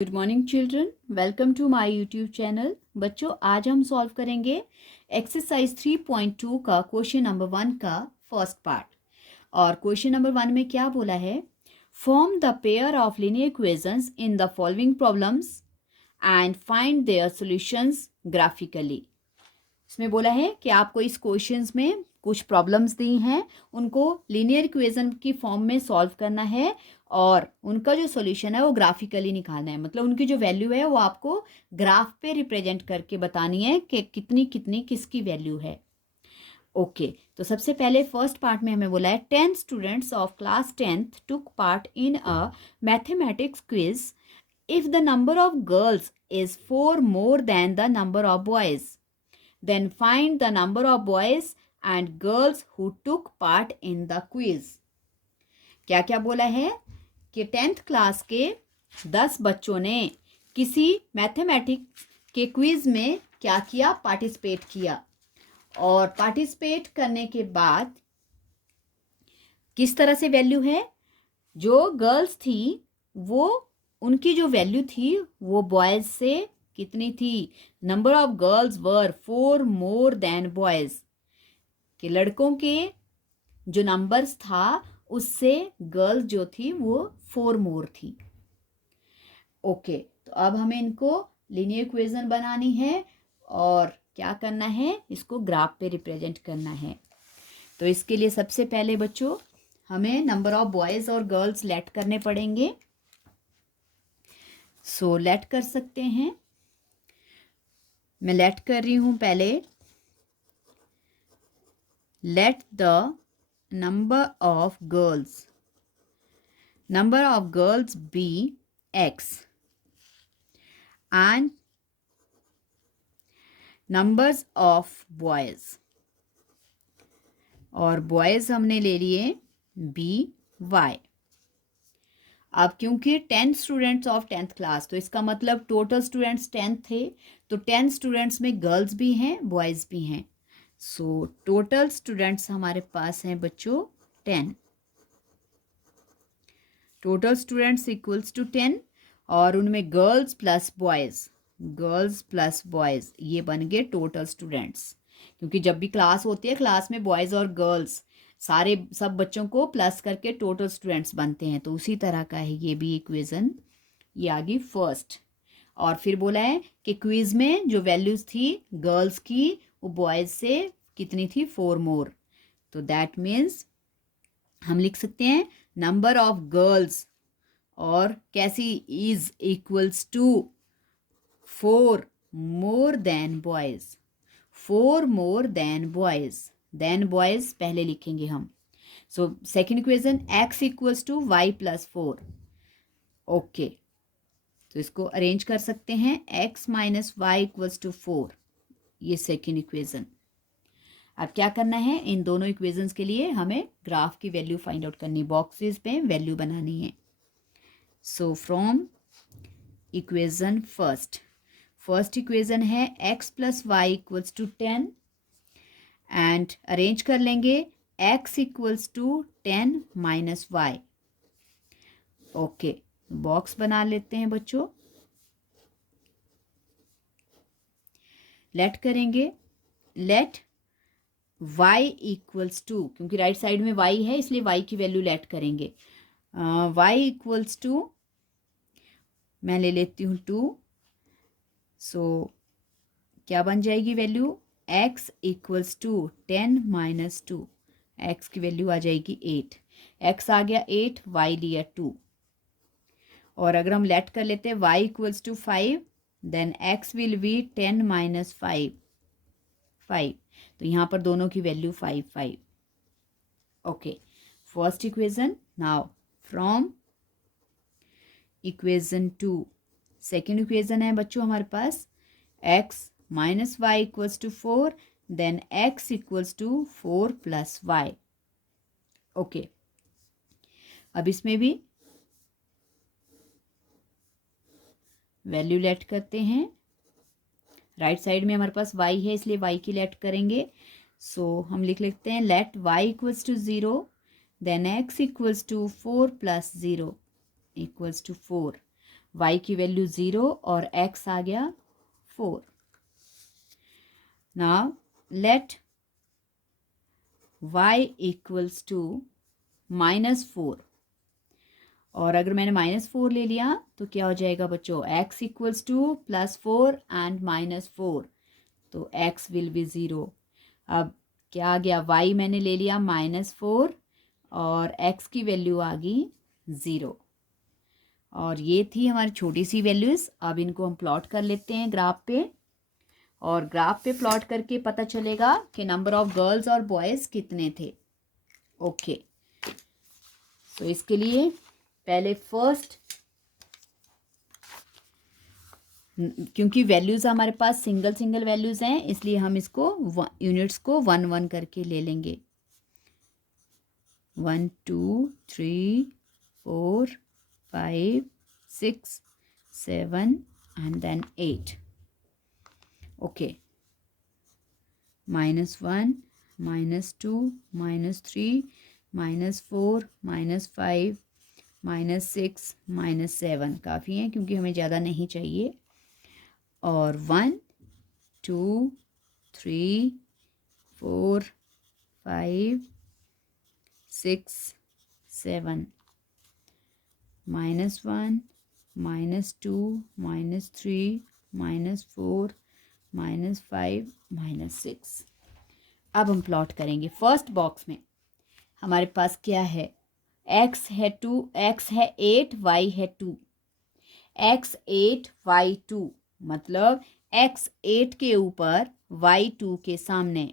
Good morning children, welcome to my YouTube channel. बच्चों, आज हम सॉल्व करेंगे एक्सरसाइज 3.2 का क्वेश्चन नंबर 1 का फर्स्ट पार्ट। और क्वेश्चन नंबर 1 में क्या बोला है? Form the pair of linear equations in the following problems and find their solutions graphically. इसमें बोला है कि आपको इस क्वेश्चंस में कुछ प्रॉब्लम्स दी हैं, उनको लीनियर इक्वेशन की फॉर्म में सॉल्व करना है और उनका जो सॉल्यूशन है वो ग्राफिकली निकालना है। मतलब उनकी जो वैल्यू है वो आपको ग्राफ पे रिप्रेजेंट करके बतानी है कि कितनी कितनी किसकी वैल्यू है। ओके, तो सबसे पहले फर्स्ट पार्ट में हमें बोला है 10 students of class 10th took part in a mathematics quiz. If the number of girls is 4 more then the number of boys, then find the number of boys and girls who took part in the quiz। क्या क्या बोला है कि 10th class के 10 बच्चों ने किसी mathematics के क्विज में क्या किया? पार्टिसिपेट किया। और पार्टिसिपेट करने के बाद किस तरह से वैल्यू है? जो गर्ल्स थी वो उनकी जो वैल्यू थी वो बॉयज से कितनी थी? Number of girls were 4 more than boys. कि लड़कों के जो नंबर्स था उससे गर्ल्स जो थी वो 4 मोर थी। ओके, तो अब हमें इनको लीनियर इक्वेशन बनानी है और क्या करना है? इसको ग्राफ पे रिप्रेजेंट करना है। तो इसके लिए सबसे पहले बच्चों हमें नंबर ऑफ बॉयज और गर्ल्स लेट करने पड़ेंगे। सो लेट कर सकते हैं। मैं लेट कर रही हूं पहले। Let the number of girls be x and numbers of boys, और बॉयज हमने ले लिए by। अब क्योंकि 10 स्टूडेंट्स ऑफ 10th क्लास, तो इसका मतलब टोटल स्टूडेंट्स 10 थे, तो 10 स्टूडेंट्स में गर्ल्स भी हैं बॉयज़ भी हैं। सो टोटल स्टूडेंट्स हमारे पास हैं बच्चों 10। टोटल स्टूडेंट्स इक्वल्स टू 10 और उनमें गर्ल्स प्लस बॉयज़ ये बन गए टोटल स्टूडेंट्स। क्योंकि जब भी क्लास होती है, क्लास में बॉयज़ और गर्ल्स सब बच्चों को प्लस करके टोटल स्टूडेंट्स बनते हैं, तो उसी तरह का है ये भी इक्वेशन। ये आ गई फर्स्ट। और फिर बोला है कि क्विज में जो वैल्यूज थी गर्ल्स की वो बॉयज से कितनी थी? 4 मोर। तो दैट मीन्स हम लिख सकते हैं नंबर ऑफ गर्ल्स और कैसी is equals to 4 more than boys. 4 more than boys पहले लिखेंगे हम। So second equation x equals to y plus 4। Okay, तो इसको अरेंज कर सकते हैं। x minus y equals to 4, ये सेकेंड इक्वेशन। अब क्या करना है? इन दोनों इक्वेशंस के लिए हमें ग्राफ की वैल्यू फाइंड आउट करनी, बॉक्सेस पे वैल्यू बनानी है। So from equation first equation है x plus y equals to 10 and arrange कर लेंगे x equals to 10 minus y. Okay, box बना लेते हैं बच्चों। लेट करेंगे, लेट y इक्वल्स टू, क्योंकि राइट साइड में y है इसलिए y की वैल्यू लेट करेंगे। y इक्वल्स टू, मैं ले लेती हूँ 2। सो क्या बन जाएगी value? x equals to 10 minus 2, x की वैल्यू आ जाएगी 8। x आ गया 8, y लिया 2। और अगर हम लेट कर लेते हैं y equals to 5, then x will be 10 minus 5। तो यहाँ पर दोनों की value 5। Okay, first equation. Now from equation 2 second equation है बच्चों हमारे पास x minus y equals to 4, then x equals to 4 plus y. Okay, अब इसमें भी वैल्यू लेट करते हैं। राइट साइड में हमारे पास y है इसलिए y की लेट करेंगे। सो हम लिख लेते हैं let y equals to 0, then x equals to 4 plus 0 equals to 4। y की वैल्यू 0 और x आ गया 4। Now let y equals to -4, और अगर मैंने -4 ले लिया तो क्या हो जाएगा बच्चों, x इक्वल्स टू +4 एंड -4, तो x विल बी 0। अब क्या आ गया, y मैंने ले लिया -4 और x की वैल्यू आ गई 0। और ये थी हमारी छोटी सी वैल्यूज़। अब इनको हम प्लॉट कर लेते हैं ग्राफ पे, और ग्राफ पे प्लॉट करके पता चलेगा कि नंबर ऑफ गर्ल्स और बॉयज़ कितने थे। ओके, तो इसके लिए पहले फर्स्ट, क्योंकि वैल्यूज़ हमारे पास सिंगल सिंगल वैल्यूज़ हैं, इसलिए हम इसको यूनिट्स को 1 1 करके ले लेंगे। 1 2 3 4 5 6 7 and then 8. Okay, -1 -2 -3 -4 -5 -6 -7 काफ़ी हैं क्योंकि हमें ज़्यादा नहीं चाहिए। और 1 2 3 4 5 6 7 -1 -2 -3 -4 -5 -6। अब हम प्लॉट करेंगे। फर्स्ट बॉक्स में हमारे पास क्या है, x है 2, x है 8, y है 2। x 8 y 2 मतलब x 8 के ऊपर y 2 के सामने,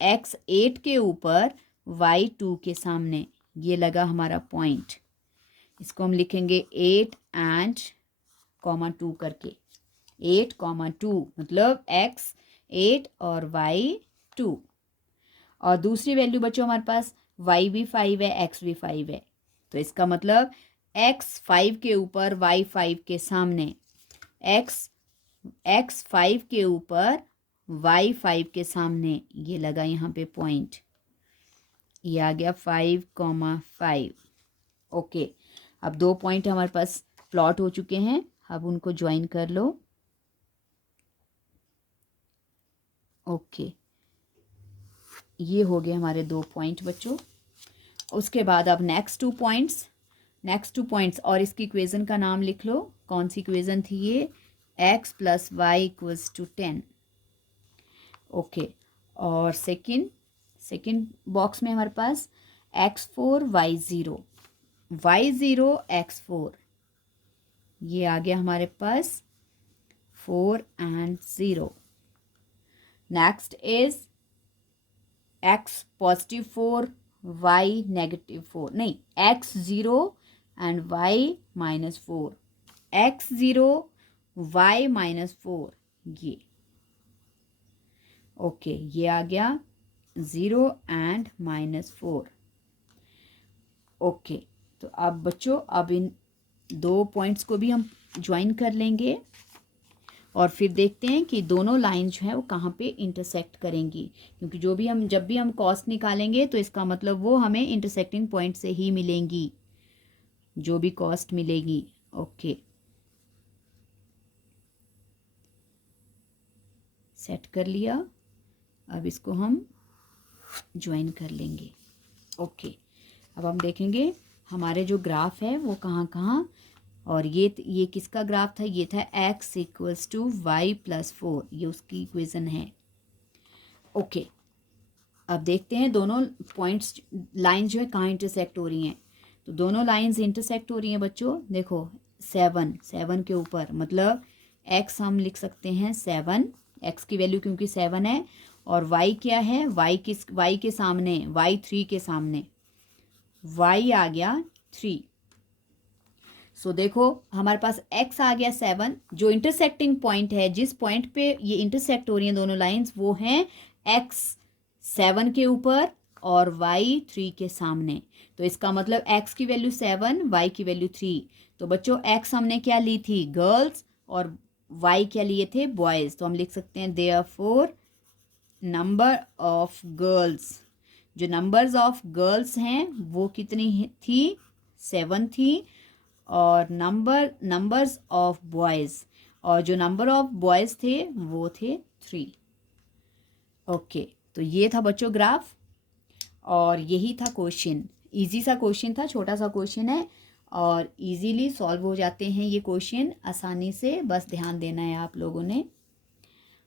x 8 के ऊपर y 2 के सामने, ये लगा हमारा पॉइंट। इसको हम लिखेंगे 8 एंड कॉमा 2 करके, 8 2 मतलब x 8 और y 2। और दूसरी वैल्यू बच्चों हमारे पास y भी 5 है, x भी 5 है, तो इसका मतलब x 5 के ऊपर y 5 के सामने, x 5 के ऊपर y 5 के सामने, ये लगा यहाँ पे पॉइंट, ये आ गया 5,5। ओके, अब 2 पॉइंट हमारे पास प्लॉट हो चुके हैं, अब उनको ज्वाइन कर लो। ओके, ये हो गए हमारे 2 पॉइंट बच्चों। उसके बाद अब नेक्स्ट टू पॉइंट्स और इसकी इक्वेशन का नाम लिख लो। कौन सी इक्वेशन थी ये, x + y = 10। ओके, और सेकंड बॉक्स में हमारे पास x4 y0 x4, ये आ गया हमारे पास 4 and 0। Next is x +4 y -4, नहीं, x0 and y -4, x0 y -4, ये ओके, ये आ गया 0 and -4। ओके, तो अब बच्चों अब इन 2 पॉइंट्स को भी हम ज्वाइन कर लेंगे और फिर देखते हैं कि दोनों लाइन जो है वो कहाँ पे इंटरसेक्ट करेंगी, क्योंकि जब भी हम कॉस्ट निकालेंगे तो इसका मतलब वो हमें इंटरसेक्टिंग पॉइंट से ही मिलेंगी, जो भी कॉस्ट मिलेगी। ओके, सेट कर लिया, अब इसको हम ज्वाइन कर लेंगे। ओके, अब हम देखेंगे हमारे जो ग्राफ है वो कहाँ कहाँ, और ये किसका ग्राफ था, ये था x = y + 4, ये उसकी इक्वेशन है। ओके, अब देखते हैं दोनों पॉइंट्स लाइन जो है कहाँ इंटरसेक्ट हो रही हैं। तो दोनों लाइंस इंटरसेक्ट हो रही हैं बच्चों, देखो 7 के ऊपर, मतलब x हम लिख सकते हैं 7, x की वैल्यू क्योंकि 7 है, और y क्या है, y के सामने, y 3 के सामने, y आ गया 3। सो देखो हमारे पास x आ गया 7, जो इंटरसेक्टिंग पॉइंट है, जिस पॉइंट पे ये इंटरसेक्ट हो रही हैं दोनों लाइंस, वो हैं x 7 के ऊपर और y 3 के सामने। तो इसका मतलब x की वैल्यू 7, y की वैल्यू 3। तो बच्चों x हमने क्या ली थी, गर्ल्स, और y क्या लिए थे, बॉयज़। तो हम लिख सकते हैं देयरफॉर नंबर ऑफ गर्ल्स, जो नंबर्स ऑफ गर्ल्स हैं वो कितनी थी, 7 थी, और नंबर्स ऑफ बॉयज़, और जो नंबर ऑफ बॉयज़ थे वो थे 3। ओके, तो ये था बच्चों ग्राफ और यही था क्वेश्चन। इजी सा क्वेश्चन था, छोटा सा क्वेश्चन है और इजीली सॉल्व हो जाते हैं ये क्वेश्चन आसानी से, बस ध्यान देना है आप लोगों ने।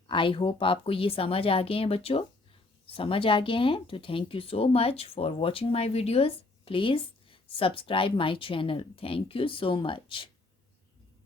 आई होप आपको ये समझ आ गए हैं बच्चों, समझ आ गए हैं तो thank you so much for watching my videos. Please subscribe my channel. Thank you so much.